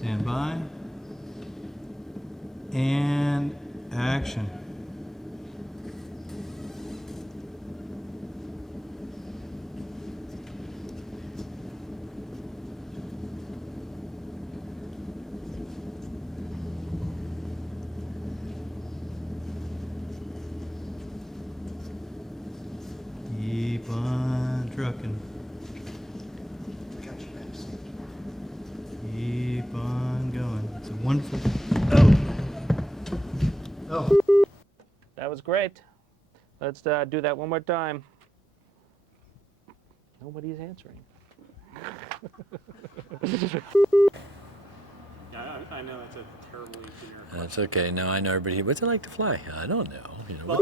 Stand by. And action. Keep on trucking. Keep on going. It's a wonderful. Oh. That was great. Let's do that one more time. Nobody's answering. Yeah, I know it's a terribly generic question. That's okay. No, I know everybody. What's it like to fly? I don't know. You know. Well,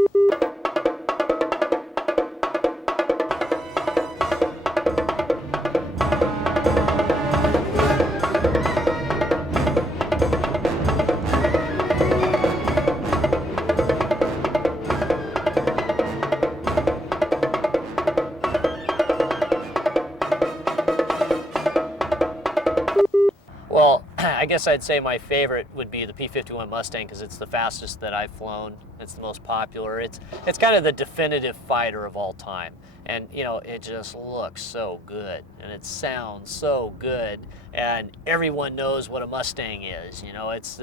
Well, I guess I'd say my favorite would be the P-51 Mustang because it's the fastest that I've flown. It's the most popular. It's kind of the definitive fighter of all time. And, you know, it just looks so good and it sounds so good. And everyone knows what a Mustang is. You know, it's,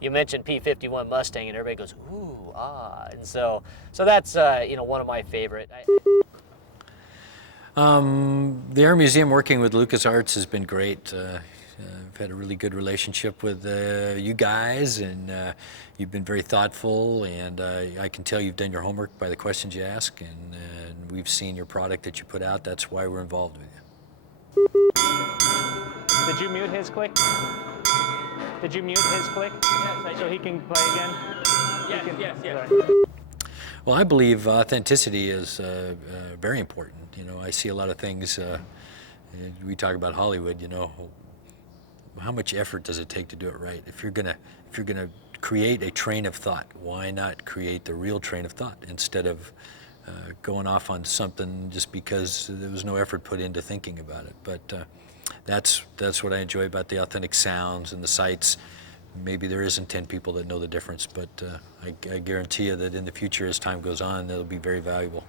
you mentioned P-51 Mustang and everybody goes, ooh, ah. And so that's, you know, one of my favorite. The Air Museum working with LucasArts has been great. I've had a really good relationship with you guys, and you've been very thoughtful, and I can tell you've done your homework by the questions you ask, and we've seen your product that you put out. That's why we're involved with you. Did you mute his click? Did you mute his click? Yes, I did. So he can play again? Yes. Well, I believe authenticity is very important. You know, I see a lot of things, we talk about Hollywood, you know, how much effort does it take to do it right? If you're gonna create a train of thought, why not create the real train of thought instead of going off on something just because there was no effort put into thinking about it? But that's what I enjoy about the authentic sounds and the sights. Maybe there isn't 10 people that know the difference, but I guarantee you that in the future, as time goes on, that'll be very valuable.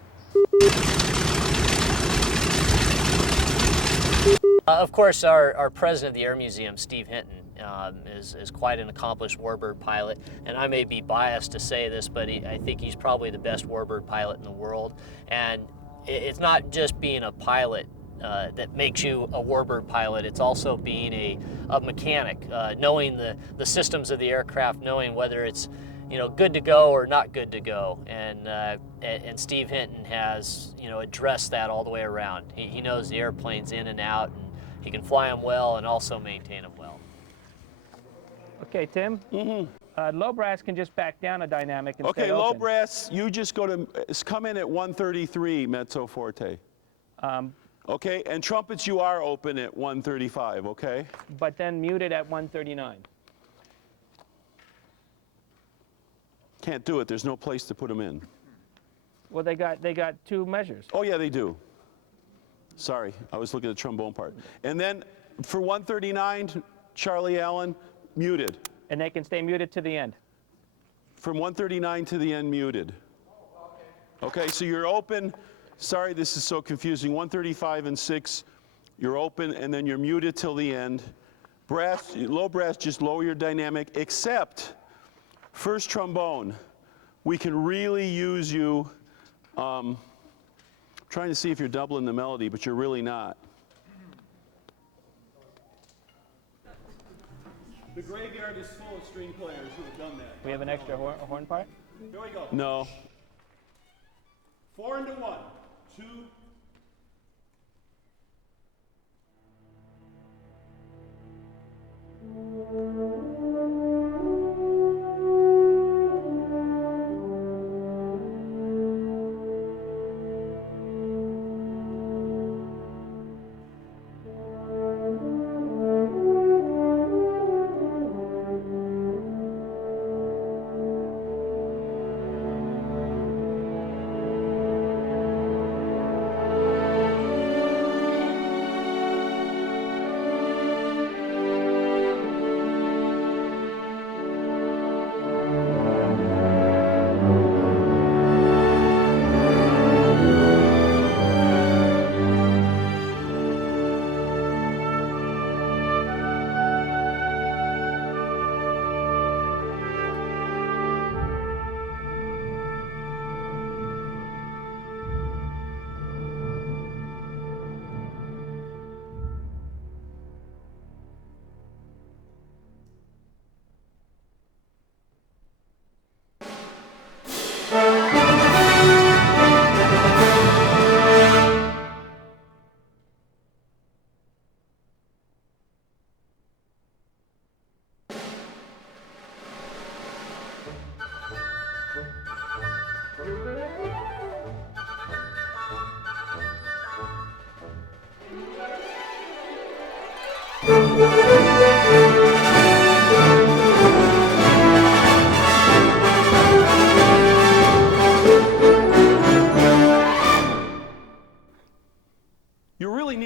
Of course, our president of the Air Museum, Steve Hinton, is quite an accomplished warbird pilot. And I may be biased to say this, but I think he's probably the best warbird pilot in the world. And it's not just being a pilot that makes you a warbird pilot. It's also being a mechanic, knowing the systems of the aircraft, knowing whether it's, you know, good to go or not good to go. And Steve Hinton has, you know, addressed that all the way around. He knows the airplanes in and out, and he can fly them well and also maintain them well. Okay, Tim. Low brass can just back down a dynamic and okay, stay low open. brass, you just come in at 133 mezzo forte. Okay, and trumpets you are open at 135, okay? But then muted at 139. Can't do it, there's no place to put them in. Well, they got two measures. Oh yeah, they do. Sorry, I was looking at the trombone part. And then for 139, Charlie Allen, muted. And they can stay muted to the end. From 139 to the end, muted. Okay, so you're open. Sorry, this is so confusing. 135 and 6, you're open, and then you're muted till the end. Brass, low brass, just lower your dynamic, except first trombone. We can really use you, trying to see if you're doubling the melody, but you're really not. The graveyard is full of string players who have done that. We have an extra horn part? Here we go. No. 4 into 1, 2.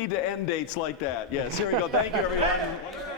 need to end dates like that. Yes, here we go. Thank you, everyone.